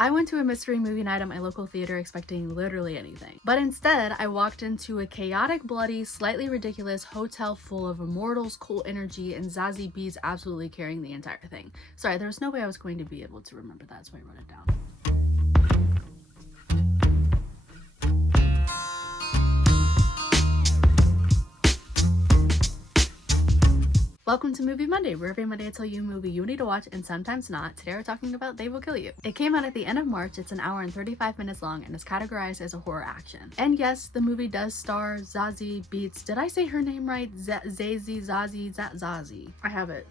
I went to a mystery movie night at my local theater expecting literally anything. But instead, I walked into a chaotic, bloody, slightly ridiculous hotel full of immortals, cool energy, and Zazie Beetz absolutely carrying the entire thing. Sorry, there was no way I was going to be able to remember that, so I wrote it down. Welcome to Movie Monday, where every Monday I tell you a movie you need to watch and sometimes not. Today we're talking about They Will Kill You. It came out at the end of March, it's an hour and 35 minutes long, and is categorized as a horror action. And yes, the movie does star Zazie Beetz. Did I say her name right? Zazie. I have it.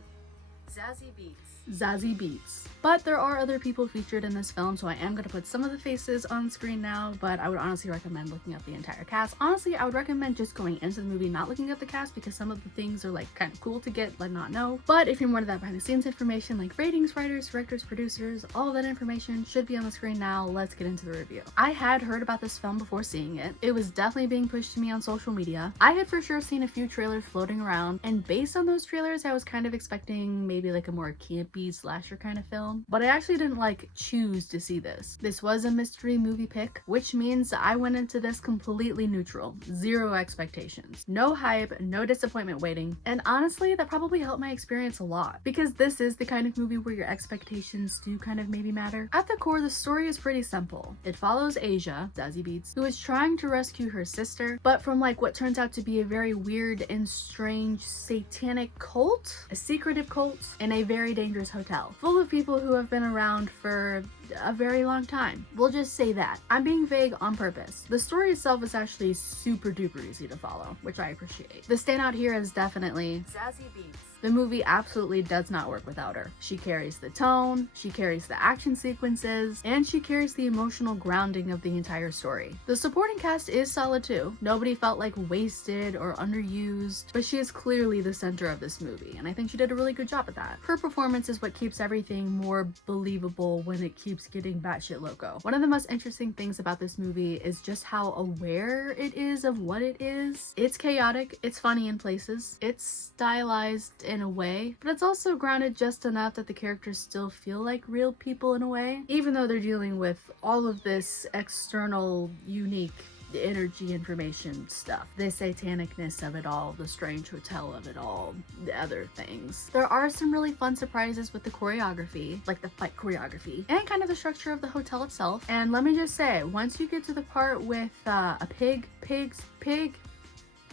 Zazie Beetz. But there are other people featured in this film, so I am going to put some of the faces on screen now, but I would honestly recommend looking up the entire cast. Honestly, I would recommend just going into the movie not looking up the cast, because some of the things are like kind of cool to get, but not know. But if you're more to that behind the scenes information, like ratings, writers, directors, producers, all of that information should be on the screen now. Let's get into the review. I had heard about this film before seeing it. It was definitely being pushed to me on social media. I had for sure seen a few trailers floating around, and based on those trailers, I was kind of expecting maybe like a more campy slasher kind of film. But I actually didn't like choose to see this. This was a mystery movie pick, which means I went into this completely neutral, zero expectations, no hype, no disappointment waiting, and honestly that probably helped my experience a lot, because this is the kind of movie where your expectations do kind of maybe matter. At the core, the story is pretty simple. It follows Asia, Zazie Beetz, who is trying to rescue her sister, but from like what turns out to be a very weird and strange satanic cult, a secretive cult, in a very dangerous hotel, full of people who have been around for a very long time. We'll just say that. I'm being vague on purpose. The story itself is actually super duper easy to follow, which I appreciate. The standout here is definitely Zazie Beetz. The movie absolutely does not work without her. She carries the tone, she carries the action sequences, and she carries the emotional grounding of the entire story. The supporting cast is solid too. Nobody felt like wasted or underused, but she is clearly the center of this movie, and I think she did a really good job at that. Her performance is what keeps everything more believable when it keeps getting batshit loco. One of the most interesting things about this movie is just how aware it is of what it is. It's chaotic, it's funny in places, it's stylized in a way, but it's also grounded just enough that the characters still feel like real people in a way, even though they're dealing with all of this external, unique energy information stuff, the satanicness of it all, the strange hotel of it all, the other things. There are some really fun surprises with the choreography, like the fight choreography, and kind of the structure of the hotel itself. And let me just say, once you get to the part with a pig,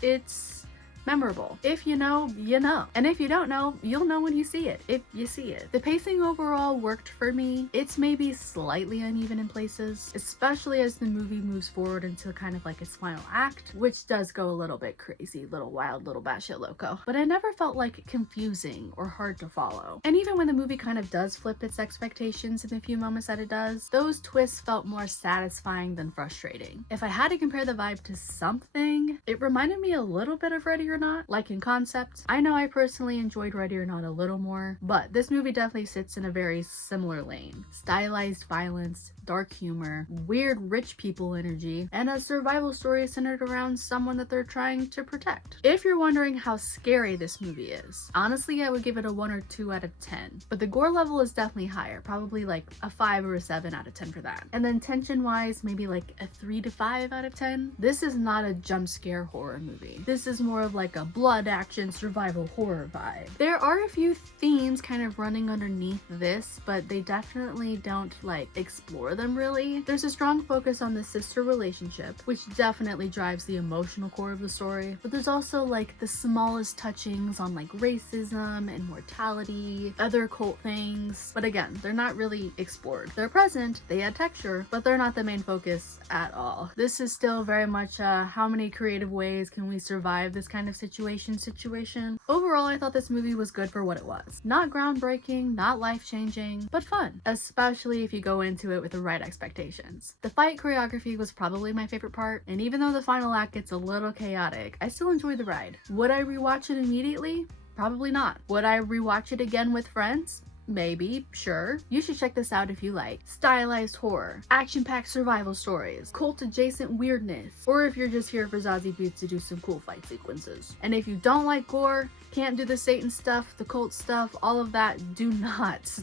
it's memorable. If you know, you know. And if you don't know, you'll know when you see it, if you see it. The pacing overall worked for me. It's maybe slightly uneven in places, especially as the movie moves forward into kind of like its final act, which does go a little bit crazy, little wild, little batshit loco. But I never felt like confusing or hard to follow. And even when the movie kind of does flip its expectations in the few moments that it does, those twists felt more satisfying than frustrating. If I had to compare the vibe to something, it reminded me a little bit of Ready or Not, like in concept. I know I personally enjoyed Ready or Not a little more, but this movie definitely sits in a very similar lane. Stylized violence, dark humor, weird rich people energy, and a survival story centered around someone that they're trying to protect. If you're wondering how scary this movie is, honestly I would give it a 1 or 2 out of 10, but the gore level is definitely higher, probably like a 5 or a 7 out of 10 for that. And then tension wise, maybe like a 3 to 5 out of 10. This is not a jump scare horror movie. This is more of like a blood action survival horror vibe. There are a few themes kind of running underneath this, but they definitely don't like explore them really. There's a strong focus on the sister relationship, which definitely drives the emotional core of the story, but there's also like the smallest touchings on like racism and mortality, other cult things, but again, they're not really explored. They're present, they add texture, but they're not the main focus at all. This is still very much how many creative ways can we survive this kind of situation. Overall, I thought this movie was good for what it was. Not groundbreaking, not life-changing, but fun, especially if you go into it with the right expectations. The fight choreography was probably my favorite part, and even though the final act gets a little chaotic, I still enjoyed the ride. Would I rewatch it immediately? Probably not. Would I rewatch it again with friends? Maybe, sure. You should check this out if you like stylized horror, action-packed survival stories, cult-adjacent weirdness, or if you're just here for Zazie Beetz to do some cool fight sequences. And if you don't like gore, can't do the Satan stuff, the cult stuff, all of that,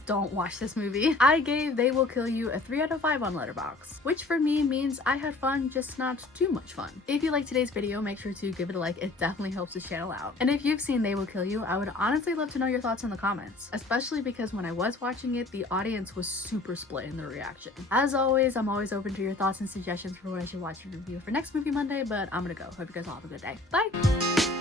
don't watch this movie. I gave They Will Kill You a 3 out of 5 on Letterboxd, which for me means I had fun, just not too much fun. If you liked today's video, make sure to give it a like, it definitely helps this channel out. And if you've seen They Will Kill You, I would honestly love to know your thoughts in the comments, especially because when I was watching it, the audience was super split in their reaction. As always, I'm always open to your thoughts and suggestions for what I should watch and review for next Movie Monday, but I'm gonna go. Hope you guys all have a good day. Bye!